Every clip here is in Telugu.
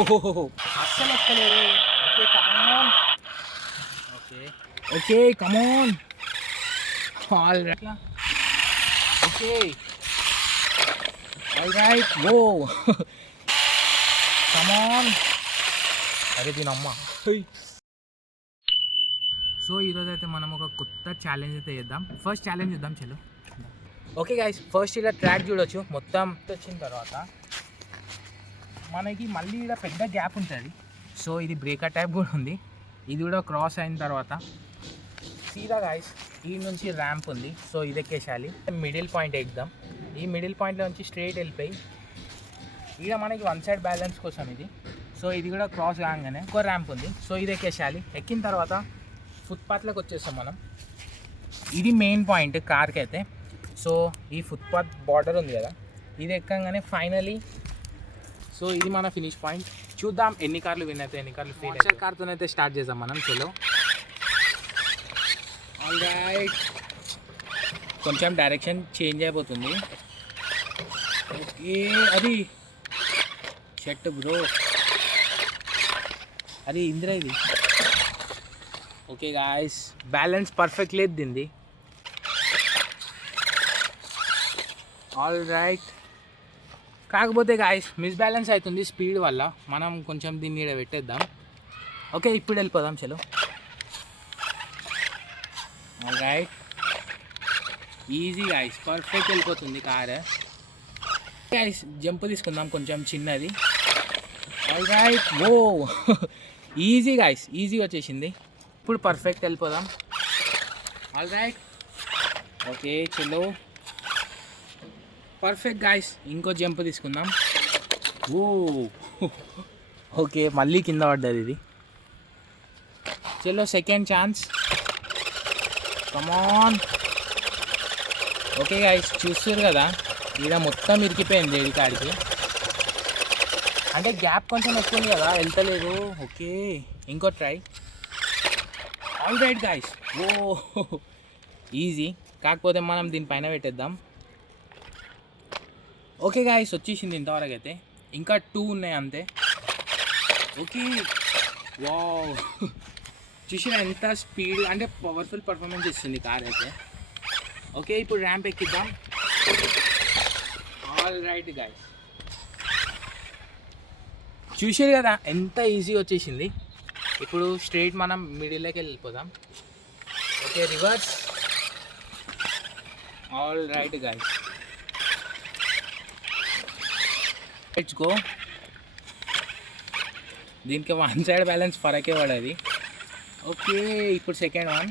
ఓహో అస్సలు ఎక్కలేరు. Okay come on. Okay okay come on. All right. Okay all right go. Come on. అరే దీని అమ్మ. సో ఈరోజు అయితే మనం ఒక కొత్త ఛాలెంజ్ అయితే చేద్దాం. ఫస్ట్ ఛాలెంజ్ చేద్దాం చలో. ఓకే గైస్, ఫస్ట్ ఇలా ట్రాక్ చూడొచ్చు. మొత్తం వచ్చిన తర్వాత మనకి మళ్ళీ ఇక్కడ పెద్ద గ్యాప్ ఉంటుంది. సో ఇది బ్రేకర్ టైప్ కూడా ఉంది. ఇది కూడా క్రాస్ అయిన తర్వాత సీదా గైస్ ఈ నుంచి ర్యాంప్ ఉంది. సో ఇది ఎక్కేసాలి. Middle point ఎక్కుదాం. ఈ మిడిల్ పాయింట్లో నుంచి స్ట్రైట్ వెళ్ళిపోయి ఇక్కడ మనకి వన్ సైడ్ బ్యాలెన్స్ కోసం ఇది. సో ఇది కూడా క్రాస్ కాగానే ఇంకో ర్యాంప్ ఉంది. సో ఇది ఎక్కేసాలి. ఎక్కిన తర్వాత ఫుట్పాత్లోకి వచ్చేస్తాం మనం. ఇది మెయిన్ పాయింట్ కార్కి అయితే. సో ఈ ఫుట్పాత్ బార్డర్ ఉంది కదా, ఇది ఎక్కగానే ఫైనలీ సో ఇది మన ఫినిష్ పాయింట్. చూద్దాం ఎన్ని కార్లు విన్ అవుతాయి, ఎన్ని కార్లు ఫెయిల్ అవుతాయి. కార్తో అయితే స్టార్ట్ చేద్దాం మనం చలో. ఆల్ రైట్, కొంచెం డైరెక్షన్ చేంజ్ అయిపోతుంది. ఓకే అది షర్ట్ బ్రో, అది ఇందిరా ఇది. ఓకే గాయస్, బ్యాలెన్స్ పర్ఫెక్ట్ లేదు దీనిది. ఆల్ రైట్, కాకపోతే గాయస్ మిస్ బ్యాలెన్స్ అవుతుంది స్పీడ్ వల్ల. మనం కొంచెం దీన్ని ఇక్కడ పెట్టేద్దాం. ఓకే ఇప్పుడు వెళ్ళిపోదాం చలో. All right, easy guys, perfect వెళ్ళిపోతుంది కార్. గాయస్ జంప్ తీసుకుందాం కొంచెం చిన్నది. ఆల్ రైట్ ఓ ఈజీ గాయస్, ఈజీ వచ్చేసింది. ఇప్పుడు పర్ఫెక్ట్ వెళ్ళిపోదాం. ఆల్ రైట్ ఓకే చలో, పర్ఫెక్ట్ గాయస్. ఇంకో జంప్ తీసుకుందాం. ఓ ఓకే మళ్ళీ కింద పడ్డది ఇది. చలో సెకండ్ ఛాన్స్, కమాన్. ఓకే గాయస్ చూస్తారు కదా, ఈడ మొత్తం ఇరికిపోయింది ఏడి కాడికి. అంటే గ్యాప్ కొంచెం ఎక్కువ ఉంది కదా, వెళ్తలేదు. ఓకే ఇంకో ట్రై. ఆల్ రైట్ గాయస్, ఓ ఈజీ. కాకపోతే మనం దీనిపైన పెట్టేద్దాం. ఓకే గాయస్ వచ్చేసింది ఇంతవరకు అయితే. ఇంకా 2 ఉన్నాయి అంతే. ఓకే వావ్, చూసిన ఎంత స్పీడ్ అంటే పవర్ఫుల్ పర్ఫార్మెన్స్ ఇస్తుంది కార్ అయితే. ఓకే ఇప్పుడు ర్యాంప్ ఎక్కిద్దాం. ఆల్ రైట్ గాయస్, చూసారు కదా ఎంత ఈజీ వచ్చేసింది. ఇప్పుడు స్ట్రైట్ మనం మిడిల్లోకి వెళ్ళిపోదాం. Okay reverse. All right guys, let's go. దీనికి వన్ సైడ్ బ్యాలెన్స్ ఫరకే పడేది. ఓకే ఇప్పుడు సెకండ్ వన్.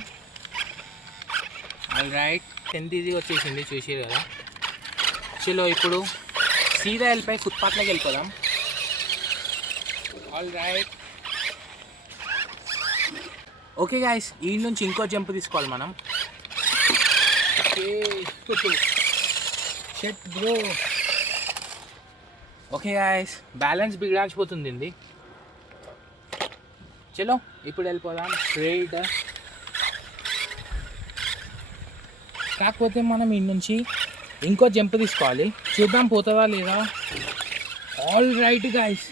ఆల్ రైట్, ఎంత ఈజీగా వచ్చేసింది చూసారు కదా. చలో ఇప్పుడు సీదా వెళ్ళిపోయి ఫుట్పాత్లోకి వెళ్ళిపోదాం. ఆల్ రైట్ ఓకే గాయస్, ఈ నుంచి ఇంకో జంప్ తీసుకోవాలి మనం. Okay shit bro. Okay guys, balance బిగడాల్సిపోతుంది ఇది. చలో ఇప్పుడు వెళ్ళిపోదాం స్ట్రైట్. కాకపోతే మనం ఈ నుంచి ఇంకో జంప్ తీసుకోవాలి. చూద్దాం పోతుందా లేదా. ఆల్ రైట్ గాయస్,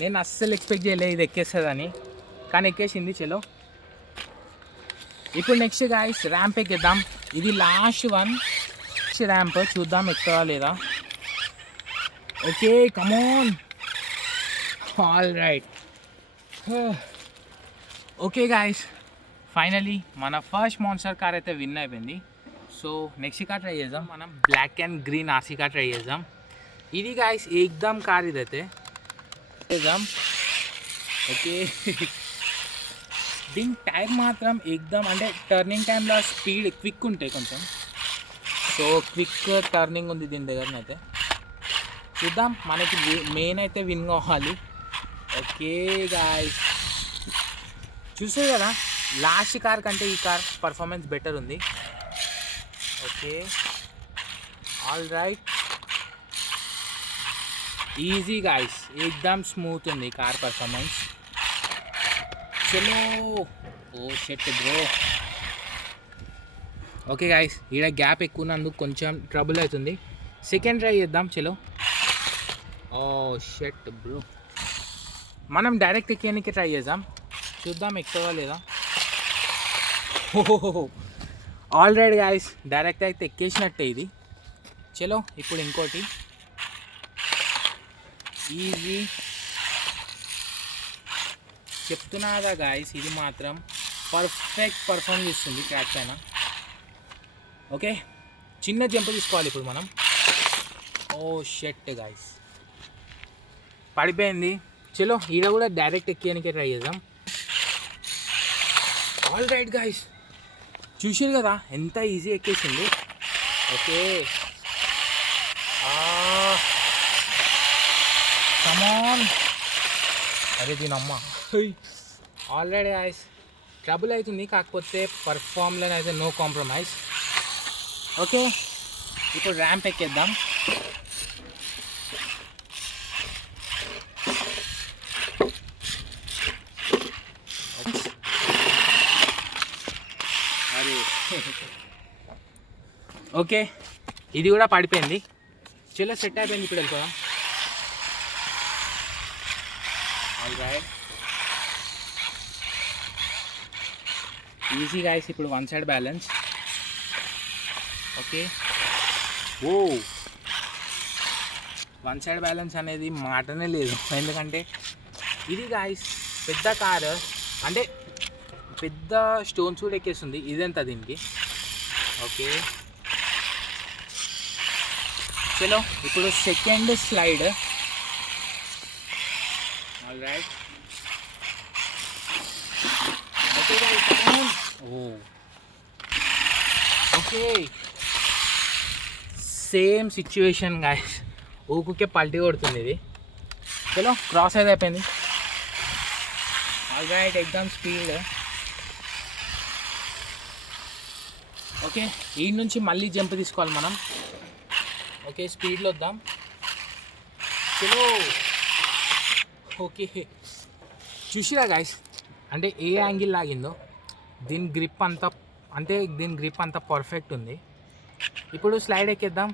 నేను అస్సలు ఎక్స్పెక్ట్ చేయలేదు ఇది ఎక్కేస్తుందని, కానీ ఎక్కేసింది. చలో ఇప్పుడు నెక్స్ట్ గాయస్ ర్యాంప్ ఎక్కేద్దాం. ఇది లాస్ట్ వన్ ర్యాంప్, చూద్దాం ఎక్కువ లేదా. Okay come on. All right okay guys, finally మన ఫస్ట్ మాన్స్టర్ కార్ అయితే విన్ అయిపోయింది. సో నెక్స్ట్ కార్ ట్రై చేద్దాం. మనం black and green RC car try చేద్దాం. ఇది గాయస్ ఏకదమ్ కార్ ఇదైతే చేద్దాం. ఓకే దీని టైర్ మాత్రం ఏకదమ్ అంటే టర్నింగ్ టైంలో స్పీడ్ క్విక్ ఉంటాయి కొంచెం. సో క్విక్ టర్నింగ్ ఉంది దీని దగ్గరనైతే. చూద్దాం, మనకి మెయిన్ అయితే విన్ కావాలి. ఓకే గాయ్స్ చూసారు కదా, లాస్ట్ కార్ కంటే ఈ కార్ పర్ఫార్మెన్స్ బెటర్ ఉంది. Okay all right, easy guys, ఏకదమ్ స్మూత్ ఉంది కార్ పర్ఫార్మెన్స్. చలో oh shit bro. Okay guys, ఈడ గ్యాప్ ఎక్కువ ఉన్నందుకు కొంచెం ట్రబుల్ అవుతుంది. సెకండ్ ట్రై చేద్దాం. చలో ఓ షెట్ బ్రో. మనం డైరెక్ట్ ఎక్కేయడానికి ట్రై చేద్దాం, చూద్దాం ఎక్కువ లేదా. ఓహో ఆల్ రైట్ గాయస్, డైరెక్ట్ అయితే ఎక్కేసినట్టే ఇది. చలో ఇప్పుడు ఇంకోటి ఈజీ చెప్తున్నాగా గాయస్, ఇది మాత్రం పర్ఫెక్ట్ పర్ఫామ్ చేస్తుంది ట్రాక్ పైన. ఓకే చిన్న జంప్ తీసుకోవాలి ఇప్పుడు మనం. ఓ షెట్ గాయస్ పడిపోయింది. చలో ఈడ కూడా డైరెక్ట్ ఎక్కేయడానికే ట్రై చేద్దాం. ఆల్ రైట్ గాయస్, చూసారు కదా ఎంత ఈజీ ఎక్కేసింది. ఓకే కమాన్, అదే దీనమ్మ. ఆల్ రైట్ గాయస్, ట్రబుల్ అవుతుంది కాకపోతే పర్ఫామ్లో అయితే నో కాంప్రమైజ్. ఓకే ఇప్పుడు ర్యాంప్ ఎక్కేద్దాం. ఓకే ఇది కూడా పడిపోయింది. చలో సెట్ అయిపోయింది, ఇప్పుడు వెళ్ళిపోదాం. ఆల్ రైట్ ఈజీ గాయస్, ఇప్పుడు వన్ సైడ్ బ్యాలెన్స్. ఓకే ఓ వన్ సైడ్ బ్యాలెన్స్ అనేది మాటనే లేదు, ఎందుకంటే ఇది గాయస్ పెద్ద కారు, అంటే పెద్ద స్టోన్స్ కూడా ఎక్కేస్తుంది. ఇదెంత దీనికి. ఓకే చలో ఇప్పుడు second slide. All right okay guys, okay same situation guys, ఊకుకే పల్టీ కొడుతుంది ఇది. చలో క్రాస్ అయితే అయిపోయింది. All right exam speed. Okay ఈ నుంచి మళ్ళీ జంప్ తీసుకోవాలి మనం. ఓకే స్పీడ్లో వద్దాం. చలో ఓకే చూసిరా గాయస్, అంటే ఏ యాంగిల్ లాగిందో. దీని గ్రిప్ అంతా, అంటే దీని గ్రిప్ అంతా పర్ఫెక్ట్ ఉంది. ఇప్పుడు స్లైడ్ ఎక్కేద్దాం.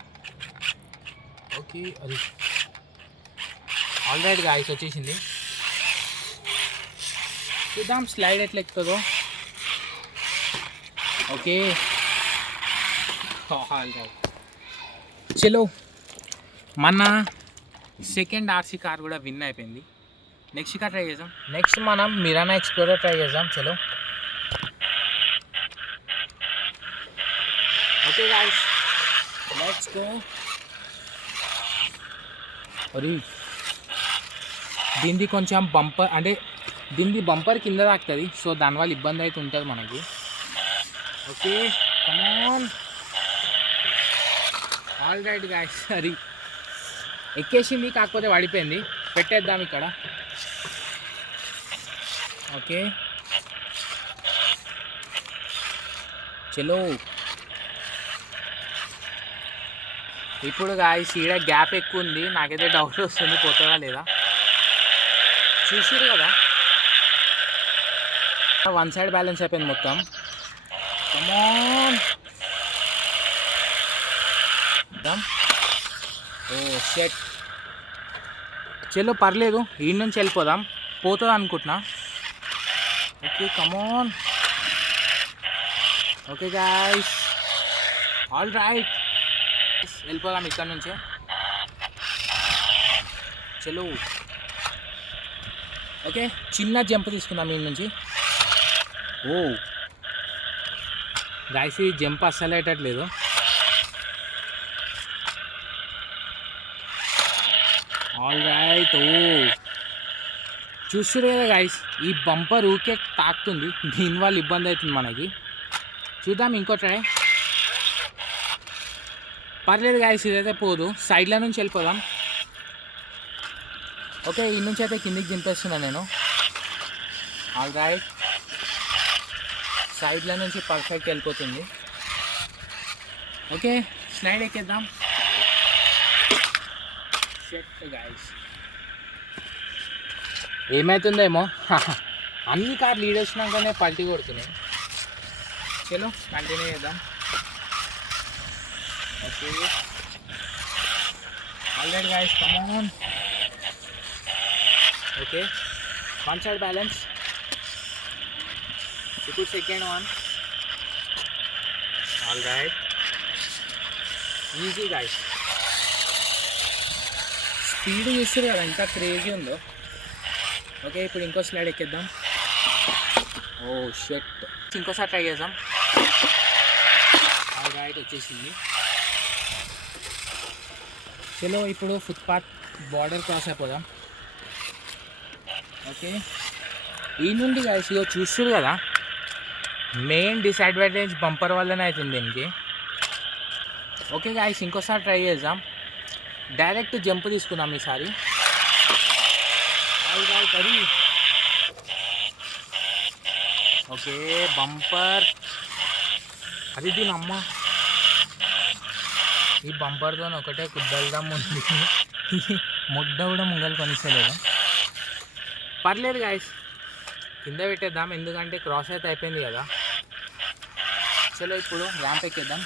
ఓకే అది ఆల్ రైట్ గాయస్ వచ్చేసింది. చూద్దాం స్లైడ్ ఎట్లా ఎక్కుతుందో. ఓకే ఆల్ రైట్ చలో మన సెకండ్ ఆర్సీ కార్ కూడా విన్ అయిపోయింది. నెక్స్ట్ కార్ ట్రై చేద్దాం. నెక్స్ట్ మనం మిరానా ఎక్స్ప్లోరర్ ట్రై చేద్దాం. చలో ఓకే గాయ్స్ లెట్స్ గో. మరి దీనిది కొంచెం బంపర్, అంటే దీనిది బంపర్ కింద తాకుతుంది, సో దానివల్ల ఇబ్బంది అయితే ఉంటుంది మనకి. Okay come on all right guys, సరే ఎక్కేసింది కాకపోతే పడిపోయింది. పెట్టేద్దాం ఇక్కడ. ఓకే చలో ఇప్పుడు గాయ్స్ ఈడ గ్యాప్ ఎక్కువ ఉంది, నాకైతే డౌట్ వస్తుంది పోతుందా లేదా. చూసారు కదా వన్ సైడ్ బ్యాలెన్స్ అయిపోయింది మొత్తం. కమాన్ ఓ షెట్. చలో పర్లేదు, ఈ నుంచి వెళ్ళిపోదాం, పోతుంది అనుకుంటున్నా. Okay come on okay guys all right వెళ్ళిపోదాం ఇక్కడ నుంచే. చలో ఓకే చిన్న జంప్ తీసుకుందాం ఈ నుంచి. ఓ గాయ్స్ ఈ జంప్ అస్సలు అయ్యేటట్లేదు. ఆల్ రైట్ ఓ చూస్తారు కదా గాయ్స్, ఈ బంపర్ ఊకే తాకుతుంది, దీనివల్ల ఇబ్బంది అవుతుంది మనకి. చూద్దాం ఇంకో ట్రై. పర్లేదు గాయ్స్ ఇదైతే పోదు, సైడ్ల నుంచి వెళ్ళిపోదాం. ఓకే ఈ నుంచి అయితే కిందికి దింపేస్తున్నా నేను. ఆల్ రైట్ సైడ్ల నుంచి పర్ఫెక్ట్ వెళ్ళిపోతుంది. ఓకే స్లైడ్ ఎక్కేద్దాం. షెట్ గాయ్స్ ఏమవుతుందేమో, అన్ని కార్లు లీడర్స్నాకనే పల్టీ కొడుతున్నాయి. చలో కంటిన్యూ చేద్దాం. Okay all right guys come on okay, one side balance. ఇప్పుడు second one. All right, easy guys. Speed చూస్తారు కదా ఎంత క్రేజీ ఉందో. ఓకే, ఇప్పుడు ఇంకో స్లైడ్ ఎక్కిద్దాం. ఓ షట్, ఇంకోసారి ట్రై చేద్దాం. ఆల్ రైట్, వచ్చేసింది. చలో ఇప్పుడు ఫుట్పాత్ బార్డర్ క్రాస్ అయిపోదాం. ఓకే, ఈ నుండి గాయస్ ఇగో చూస్తారు కదా, మెయిన్ డిసడ్వాంటేజ్ బంపర్ వల్లనే అవుతుంది దీనికి. ఓకే గాయస్, ఇంకోసారి ట్రై చేద్దాం. డైరెక్ట్ జంప్ తీసుకుందాం ఈసారి. అది ఓకే, బంపర్ అది దీని అమ్మ. ఈ బంపర్తో ఒకటే కుద్దల్దాం ఉంది. ముద్ద కూడా ముంగలు కొనిస్తలేదు. పర్లేదు గాయస్, కింద పెట్టేద్దాం ఎందుకంటే క్రాస్ అయితే అయిపోయింది కదా. చలో ఇప్పుడు ర్యాంప్ ఎక్కేద్దాం.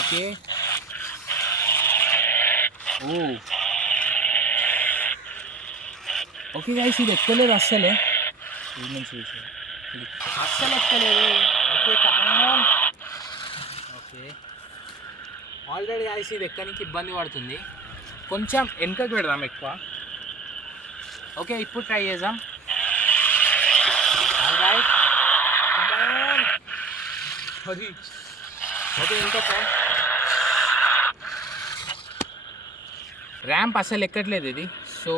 ఓకే, ఓకే గాయస్, ఇది ఎక్కలేదు అస్సలే. ఇది నుంచి అస్సలు ఎక్కలేదు. Okay come on. Okay, already guys ఇది ఎక్కడానికి ఇబ్బంది పడుతుంది. కొంచెం వెనకకి పెడదాం ఎక్కువ. ఓకే, ఇప్పుడు ట్రై చేద్దాం. ఆల్ రైట్, అది ఓకే. ఇంకో ట్రై. ర్యాంప్ అసలు ఎక్కట్లేదు ఇది. సో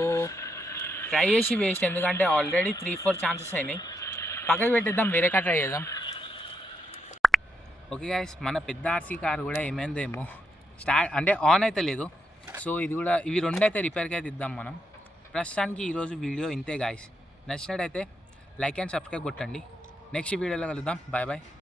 ట్రై చేసి వేస్ట్, ఎందుకంటే ఆల్రెడీ 3-4 ఛాన్సెస్ అయినాయి. పక్కకి పెట్టేద్దాం, వేరే కార్ ట్రై చేద్దాం. ఓకే గాయస్, మన పెద్ద ఆర్సీ కార్ కూడా ఏమైందేమో, స్టార్ట్ అంటే ఆన్ అయితే లేదు. సో ఇది కూడా, ఇవి రెండు అయితే రిపేర్కి అయితే ఇద్దాం మనం. ప్రస్తుతానికి ఈరోజు వీడియో ఇంతే గాయస్. నచ్చినట్టయితే లైక్ అండ్ సబ్స్క్రైబ్ కొట్టండి. నెక్స్ట్ వీడియోలో కలుద్దాం. Bye bye.